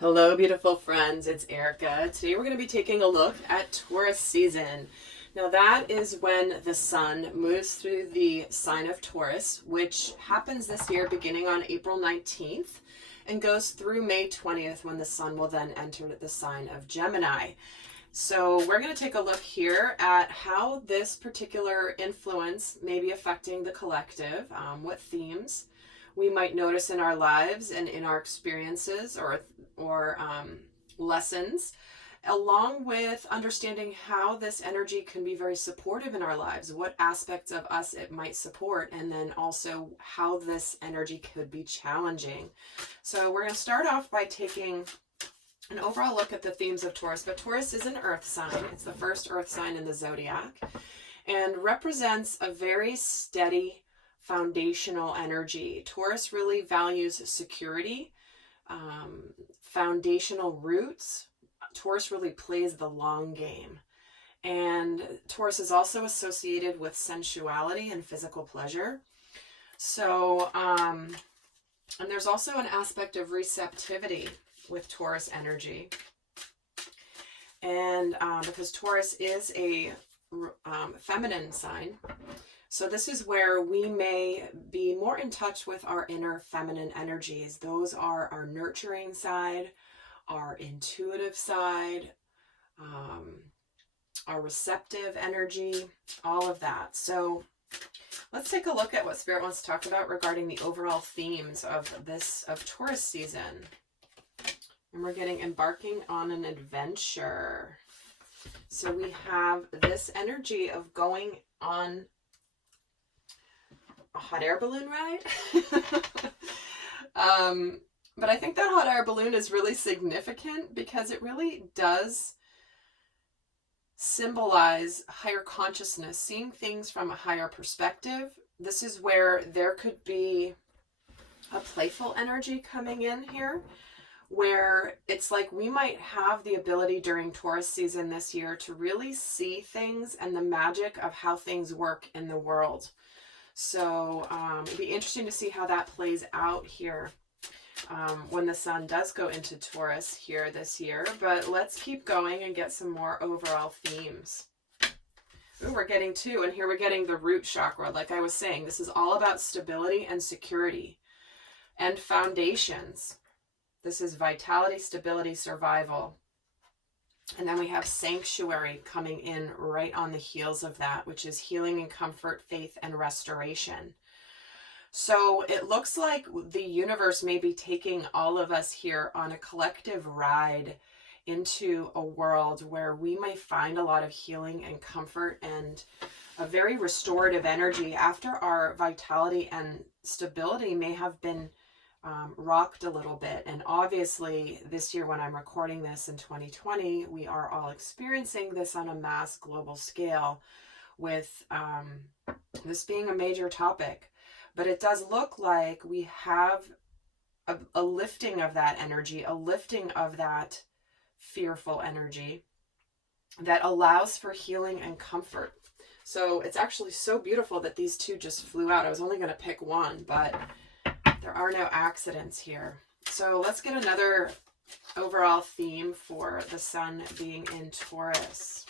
Hello, beautiful friends. It's Erika. Today we're going to be taking a look at Taurus season. Now that is when the sun moves through the sign of Taurus, which happens this year beginning on April 19th and goes through May 20th when the sun will then enter the sign of Gemini. So we're going to take a look here at how this particular influence may be affecting the collective, what themes we might notice in our lives and in our experiences or lessons, along with understanding how this energy can be very supportive in our lives, what aspects of us it might support, and then also how this energy could be challenging. So we're going to start off by taking an overall look at the themes of Taurus, but Taurus is an earth sign. It's the first earth sign in the zodiac and represents a very steady foundational energy. Taurus really values security, foundational roots. Taurus really plays the long game. And Taurus is also associated with sensuality and physical pleasure. So, and there's also an aspect of receptivity with Taurus energy. And because Taurus is a feminine sign, so this is where we may be more in touch with our inner feminine energies. Those are our nurturing side, our intuitive side, our receptive energy, all of that. So let's take a look at what Spirit wants to talk about regarding the overall themes of Taurus season. And we're getting embarking on an adventure. So we have this energy of going on a hot air balloon ride. But I think that hot air balloon is really significant because it really does symbolize higher consciousness, seeing things from a higher perspective. This is where there could be a playful energy coming in here, where it's like we might have the ability during Taurus season this year to really see things and the magic of how things work in the world. So it'd be interesting to see how that plays out here when the sun does go into Taurus here this year. But let's keep going and get some more overall themes. Ooh, we're getting two, and here we're getting the root chakra. Like I was saying, this is all about stability and security and foundations. This is vitality, stability, survival. And then we have sanctuary coming in right on the heels of that, which is healing and comfort, faith, and restoration. So it looks like the universe may be taking all of us here on a collective ride into a world where we may find a lot of healing and comfort and a very restorative energy after our vitality and stability may have been rocked a little bit. And obviously this year, when I'm recording this in 2020, we are all experiencing this on a mass global scale with this being a major topic. But it does look like we have a lifting of that energy, a lifting of that fearful energy that allows for healing and comfort. So it's actually so beautiful that these two just flew out. I was only going to pick one, but there are no accidents here. So let's get another overall theme for the sun being in Taurus.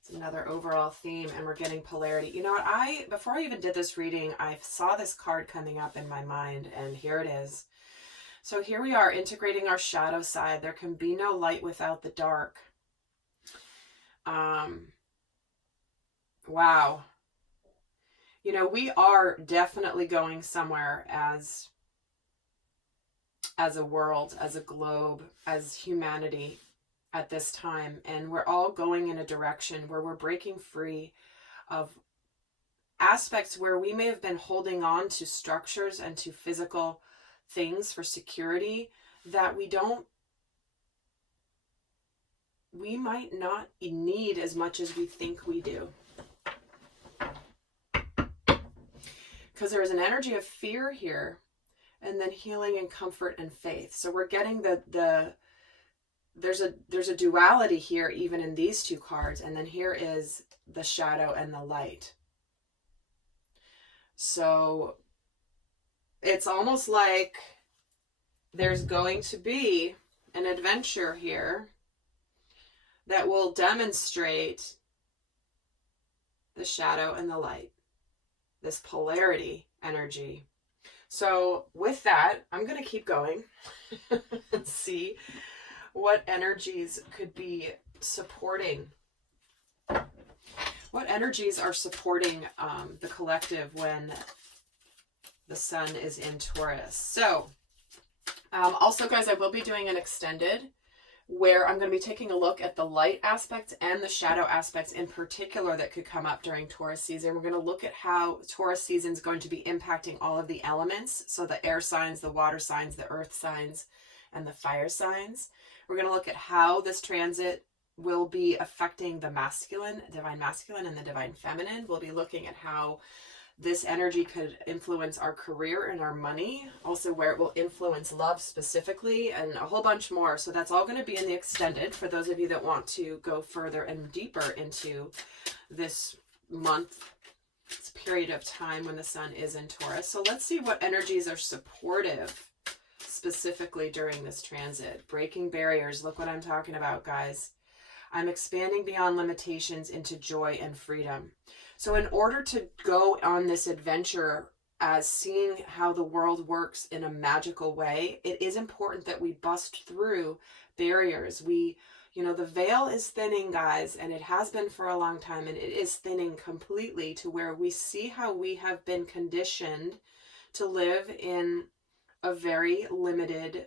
It's another overall theme, and we're getting polarity. You know what? Before I even did this reading, I saw this card coming up in my mind, and here it is. So here we are integrating our shadow side. There can be no light without the dark. Wow. You know, we are definitely going somewhere as a world, as a globe, as humanity at this time. And we're all going in a direction where we're breaking free of aspects where we may have been holding on to structures and to physical things for security that we might not need as much as we think we do. Because there is an energy of fear here, and then healing and comfort and faith. So we're getting there's a duality here even in these two cards, and then here is the shadow and the light. So it's almost like there's going to be an adventure here that will demonstrate the shadow and the light, this polarity energy. So with that, I'm going to keep going and see what energies could be supporting. What energies are supporting the collective when the sun is in Taurus? So also, guys, I will be doing an extended where I'm going to be taking a look at the light aspects and the shadow aspects in particular that could come up during Taurus season. We're going to look at how Taurus season is going to be impacting all of the elements. So the air signs, the water signs, the earth signs, and the fire signs. We're going to look at how this transit will be affecting the masculine, divine masculine, and the divine feminine. We'll be looking at how this energy could influence our career and our money, also where it will influence love specifically, and a whole bunch more. So that's all going to be in the extended for those of you that want to go further and deeper into this period of time when the sun is in Taurus. So let's see what energies are supportive specifically during this transit. Breaking barriers. Look what I'm talking about, guys. I'm expanding beyond limitations into joy and freedom. So in order to go on this adventure as seeing how the world works in a magical way, it is important that we bust through barriers. The veil is thinning, guys, and it has been for a long time, and it is thinning completely to where we see how we have been conditioned to live in a very limited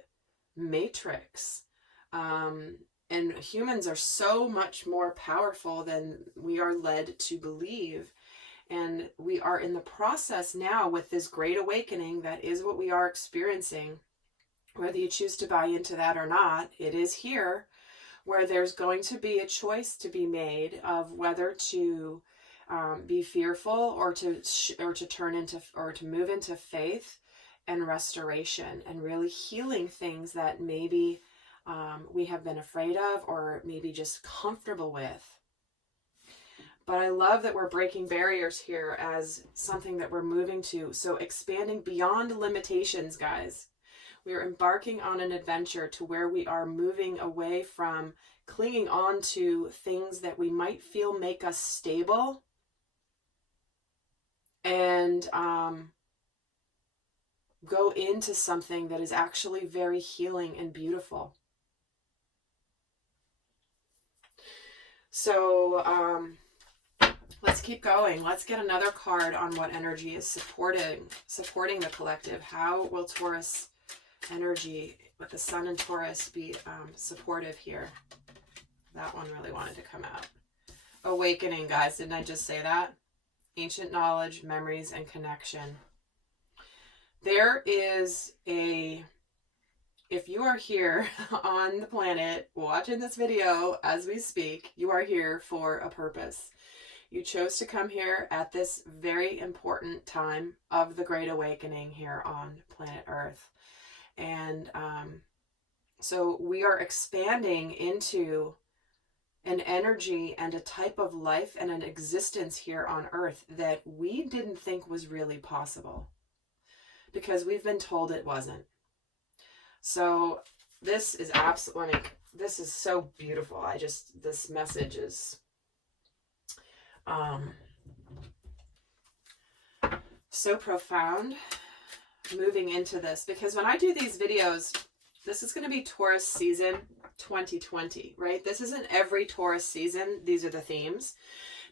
matrix. And humans are so much more powerful than we are led to believe. And we are in the process now with this great awakening. That is what we are experiencing. Whether you choose to buy into that or not, it is here where there's going to be a choice to be made of whether to be fearful or to turn into or to move into faith and restoration and really healing things that maybe we have been afraid of or maybe just comfortable with. But I love that we're breaking barriers here as something that we're moving to. So expanding beyond limitations, guys. We are embarking on an adventure to where we are moving away from clinging on to things that we might feel make us stable and go into something that is actually very healing and beautiful. So let's keep going. Let's get another card on what energy is supporting the collective. How will Taurus energy with the sun and Taurus be supportive here? That one really wanted to come out. Awakening, guys. Didn't I just say that? Ancient knowledge, memories, and connection. There is if you are here on the planet watching this video as we speak, you are here for a purpose. You chose to come here at this very important time of the Great Awakening here on planet Earth. And so we are expanding into an energy and a type of life and an existence here on Earth that we didn't think was really possible because we've been told it wasn't. So this is absolutely, this is so beautiful. This message is so profound moving into this, because when I do these videos, this is going to be Taurus season 2020, right? This isn't every Taurus season. These are the themes.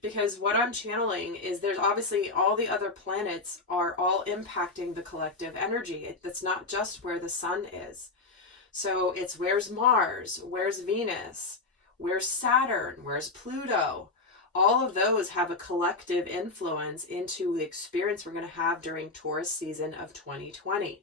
Because what I'm channeling is there's obviously all the other planets are all impacting the collective energy. That's not just where the sun is. So it's where's Mars, where's Venus, where's Saturn, where's Pluto. All of those have a collective influence into the experience we're going to have during Taurus season of 2020.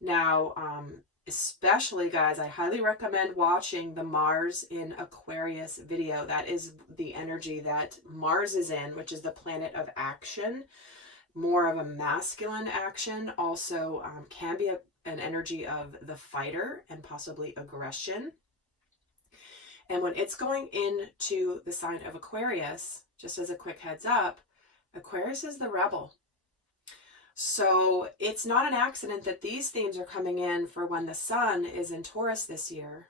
Now, especially, guys, I highly recommend watching the Mars in Aquarius video. That is the energy that Mars is in, which is the planet of action, more of a masculine action. Also can be an energy of the fighter and possibly aggression. And when it's going into the sign of Aquarius, just as a quick heads up, Aquarius is the rebel. So it's not an accident that these themes are coming in for when the sun is in Taurus this year.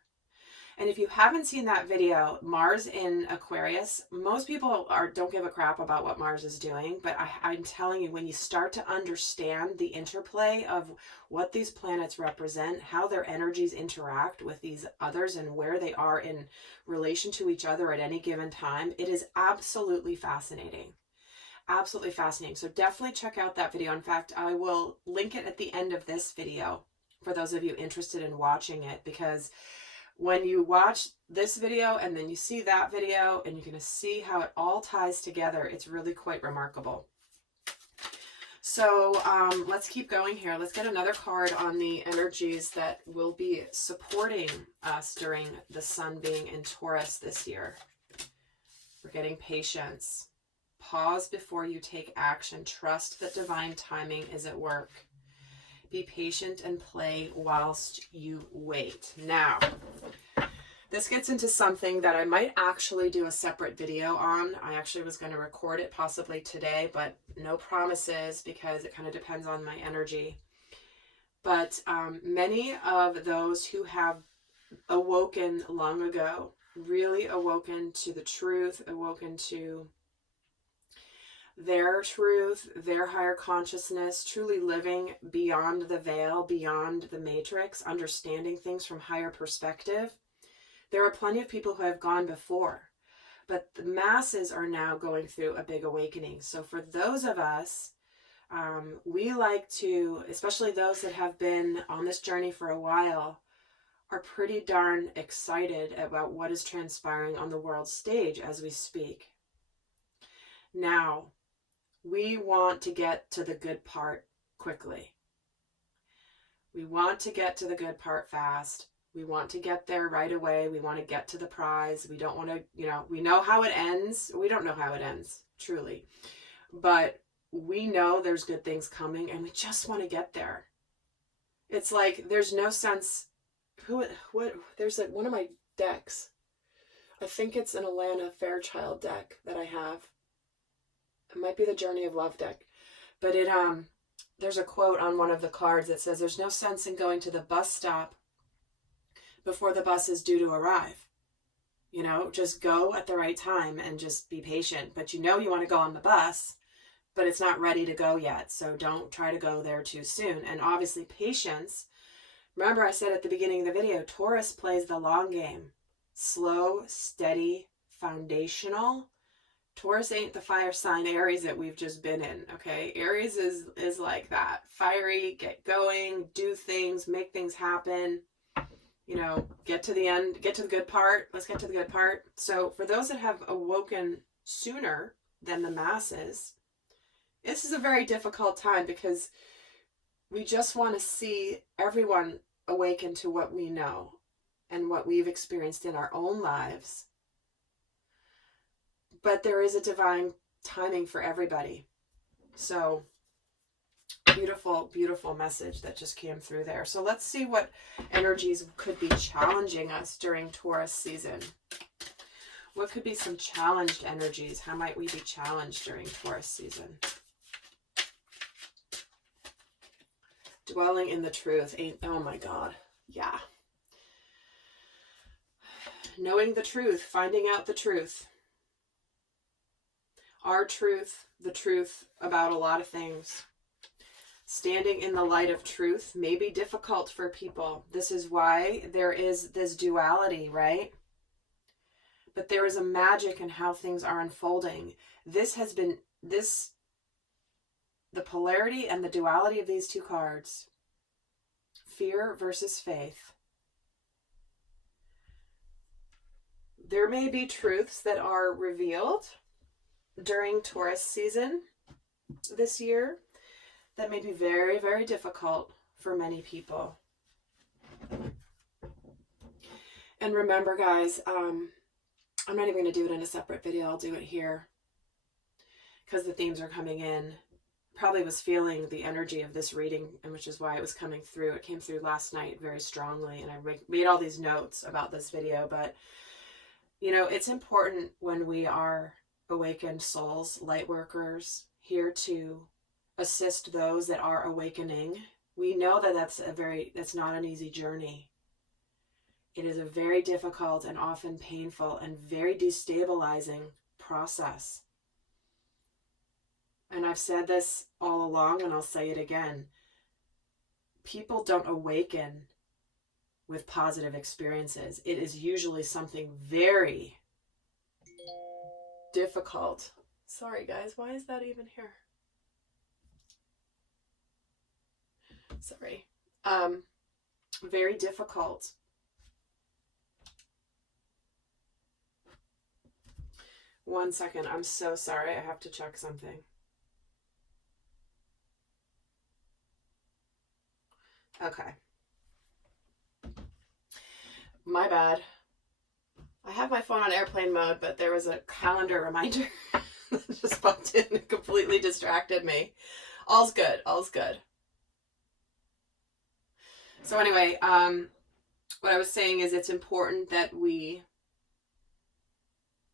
And if you haven't seen that video, Mars in Aquarius, most people don't give a crap about what Mars is doing. But I'm telling you, when you start to understand the interplay of what these planets represent, how their energies interact with these others and where they are in relation to each other at any given time, it is absolutely fascinating. Absolutely fascinating. So definitely check out that video. In fact, I will link it at the end of this video for those of you interested in watching it, because when you watch this video and then you see that video and you're going to see how it all ties together, it's really quite remarkable. So let's keep going here. Let's get another card on the energies that will be supporting us during the sun being in Taurus this year. We're getting patience. Pause before you take action. Trust that divine timing is at work. Be patient and play whilst you wait. Now, this gets into something that I might actually do a separate video on. I actually was going to record it possibly today, but no promises because it kind of depends on my energy. But many of those who have awoken long ago, really awoken to the truth, awoken to their truth, their higher consciousness, truly living beyond the veil, beyond the matrix, understanding things from higher perspective. There are plenty of people who have gone before, but the masses are now going through a big awakening. So for those of us, we like to, especially those that have been on this journey for a while, are pretty darn excited about what is transpiring on the world stage as we speak. Now, we want to get to the good part quickly. We want to get to the good part fast. We want to get there right away. We want to get to the prize. We don't want to, we know how it ends. We don't know how it ends, truly. But we know there's good things coming and we just want to get there. It's like there's no sense. There's one of my decks. I think it's an Alana Fairchild deck that I have. It might be the Journey of Love deck. But there's a quote on one of the cards that says, there's no sense in going to the bus stop before the bus is due to arrive. Just go at the right time and just be patient. But you want to go on the bus, but it's not ready to go yet. So don't try to go there too soon. And obviously patience. Remember I said at the beginning of the video, Taurus plays the long game. Slow, steady, foundational. Taurus ain't the fire sign Aries that we've just been in, okay? Aries is like that. Fiery, get going, do things, make things happen. Get to the end, get to the good part. Let's get to the good part. So for those that have awoken sooner than the masses, this is a very difficult time because we just want to see everyone awaken to what we know and what we've experienced in our own lives. But there is a divine timing for everybody. So beautiful, beautiful message that just came through there. So let's see what energies could be challenging us during Taurus season. What could be some challenged energies? How might we be challenged during Taurus season? Dwelling in the truth. Oh my God. Yeah. Knowing the truth, finding out the truth. Our truth, the truth about a lot of things. Standing in the light of truth may be difficult for people. This is why there is this duality, right? But there is a magic in how things are unfolding. The polarity and the duality of these two cards, fear versus faith. There may be truths that are revealed during Taurus season this year that may be very, very difficult for many people. And remember, guys, I'm not even going to do it in a separate video. I'll do it here because the themes are coming in. Probably was feeling the energy of this reading, and which is why it was coming through. It came through last night very strongly, and I made all these notes about this video. But, it's important when we are awakened souls, light workers, here to assist those that are awakening, we know that that's not an easy journey. It is a very difficult and often painful and very destabilizing process. And I've said this all along, and I'll say it again. People don't awaken with positive experiences. It is usually something very difficult. Sorry guys, why is that even here? Sorry. Very difficult. One second, I'm so sorry. I have to check something. Okay. My bad. I have my phone on airplane mode, but there was a calendar reminder that just popped in and completely distracted me. All's good. All's good. So anyway, what I was saying is it's important that we,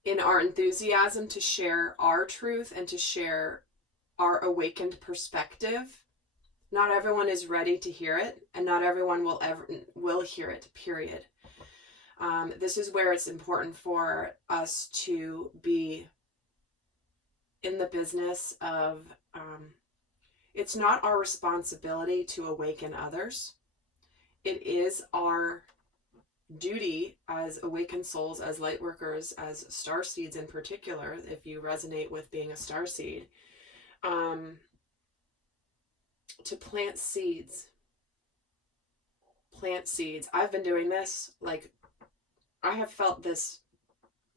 in our enthusiasm to share our truth and to share our awakened perspective, not everyone is ready to hear it, and not everyone will hear it, period. This is where it's important for us to be in the business of, it's not our responsibility to awaken others. It is our duty as awakened souls, as light workers, as star seeds in particular, if you resonate with being a star seed, to plant seeds. Plant seeds. I've been doing this, like, I have felt this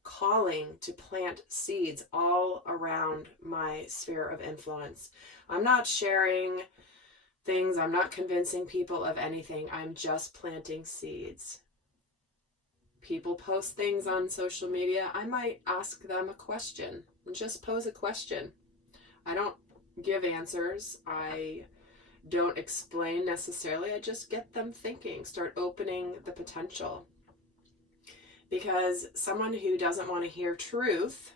calling to plant seeds all around my sphere of influence. I'm not sharing things. I'm not convincing people of anything. I'm just planting seeds. People post things on social media. I might ask them a question. Just pose a question. I don't give answers. I don't explain necessarily. I just get them thinking, start opening the potential. Because someone who doesn't want to hear truth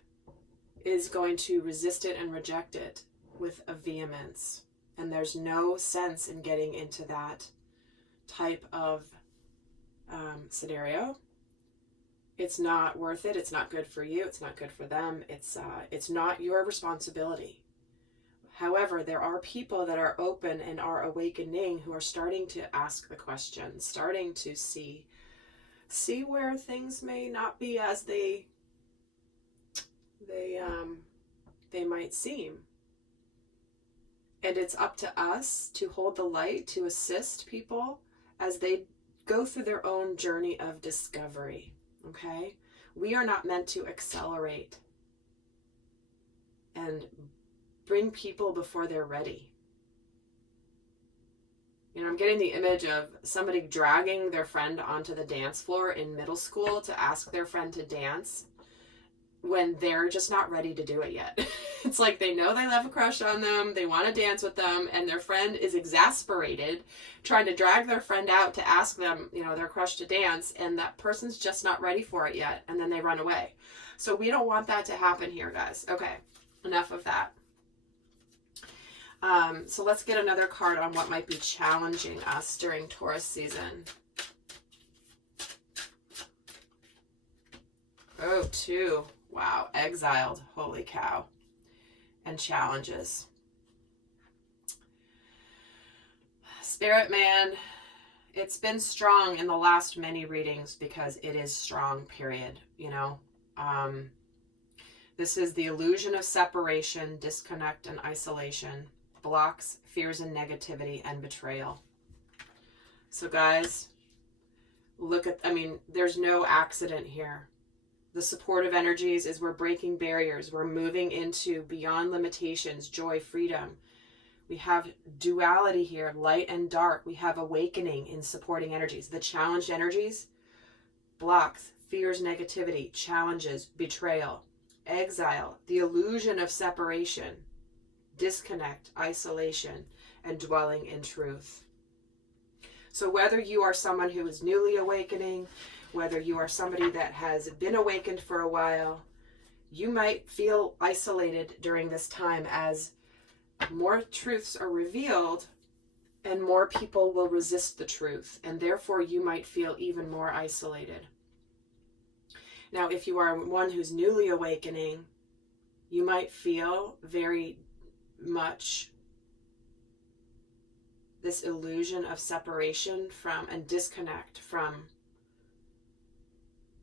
is going to resist it and reject it with a vehemence. And there's no sense in getting into that type of scenario. It's not worth it. It's not good for you. It's not good for them. It's not your responsibility. However, there are people that are open and are awakening who are starting to ask the questions, starting to see where things may not be as they might seem. And it's up to us to hold the light, to assist people as they go through their own journey of discovery. Okay? We are not meant to accelerate and bring people before they're ready. You know, I'm getting the image of somebody dragging their friend onto the dance floor in middle school to ask their friend to dance when they're just not ready to do it yet. It's like they know they have a crush on them, they want to dance with them, and their friend is exasperated trying to drag their friend out to ask them, you know, their crush to dance, and that person's just not ready for it yet, and then they run away. So we don't want that to happen here, guys. Okay, enough of that. So let's get another card on what might be challenging us during Taurus season. Oh, 2. Wow, exiled. Holy cow. And challenges. Spirit man, it's been strong in the last many readings because it is strong, period. You know, this is the illusion of separation, disconnect, and isolation. Blocks, fears, and negativity, and betrayal. So guys, look at, there's no accident here. The supportive energies is we're breaking barriers. We're moving into beyond limitations, joy, freedom. We have duality here, light and dark. We have awakening in supporting energies. The challenged energies, blocks, fears, negativity, challenges, betrayal, exile, the illusion of separation, disconnect, isolation, and dwelling in truth. So whether you are someone who is newly awakening, whether you are somebody that has been awakened for a while, you might feel isolated during this time as more truths are revealed and more people will resist the truth, and therefore you might feel even more isolated. Now, if you are one who's newly awakening, you might feel very much this illusion of separation from and disconnect from.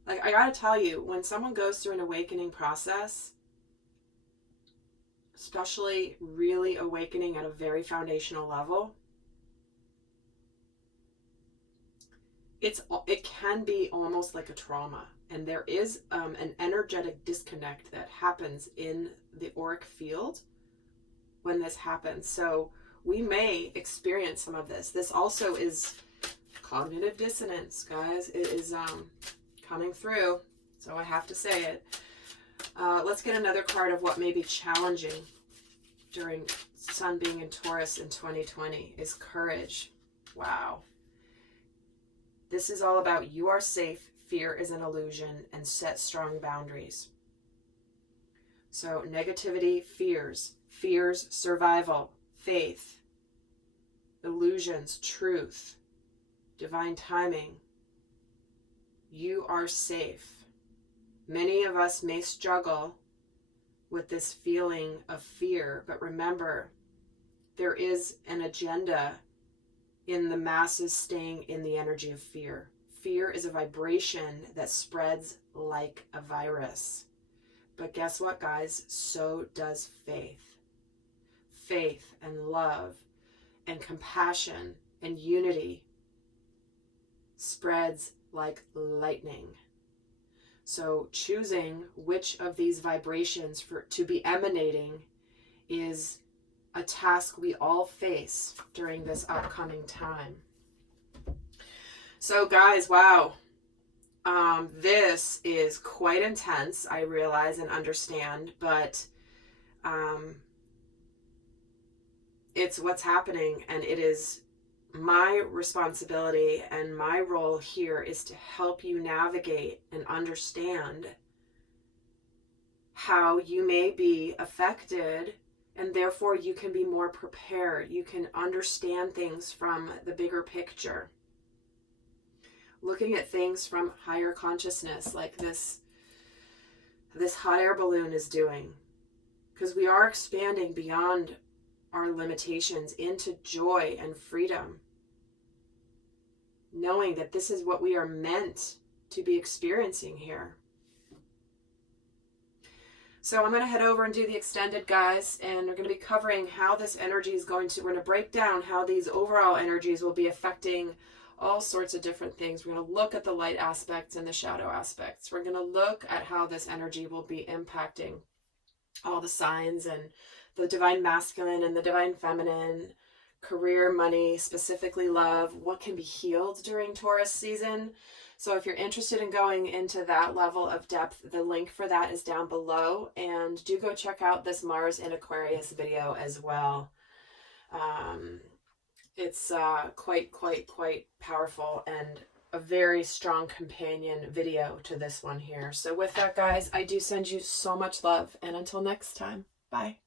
Like, I gotta tell you, when someone goes through an awakening process, especially really awakening at a very foundational level, it can be almost like a trauma. And there is an energetic disconnect that happens in the auric field when this happens. So we may experience some of this. This also is cognitive dissonance, guys. It is coming through, so I have to say it. Let's get another card of what may be challenging during Sun being in Taurus in 2020 is courage. Wow. This is all about you are safe, fear is an illusion, and set strong boundaries. So negativity, fears, survival, faith, illusions, truth, divine timing. You are safe. Many of us may struggle with this feeling of fear, but remember, there is an agenda in the masses staying in the energy of fear. Fear is a vibration that spreads like a virus. But guess what, guys? So does faith. Faith and love and compassion and unity spreads like lightning. So choosing which of these vibrations to be emanating is a task we all face during this upcoming time. So guys, wow. This is quite intense, I realize and understand, but it's what's happening, and it is my responsibility and my role here is to help you navigate and understand how you may be affected, and therefore you can be more prepared. You can understand things from the bigger picture. Looking at things from higher consciousness, like this hot air balloon is doing. Because we are expanding beyond our limitations into joy and freedom. Knowing that this is what we are meant to be experiencing here. So I'm going to head over and do the extended, guys, and we're going to be covering how this energy is we're going to break down how these overall energies will be affecting all sorts of different things. We're going to look at the light aspects and the shadow aspects. We're going to look at how this energy will be impacting all the signs and the divine masculine and the divine feminine, career, money, specifically love, what can be healed during Taurus season. So if you're interested in going into that level of depth, the link for that is down below. And do go check out this Mars in Aquarius video as well. It's quite powerful and a very strong companion video to this one here. So with that, guys, I do send you so much love. And until next time, bye.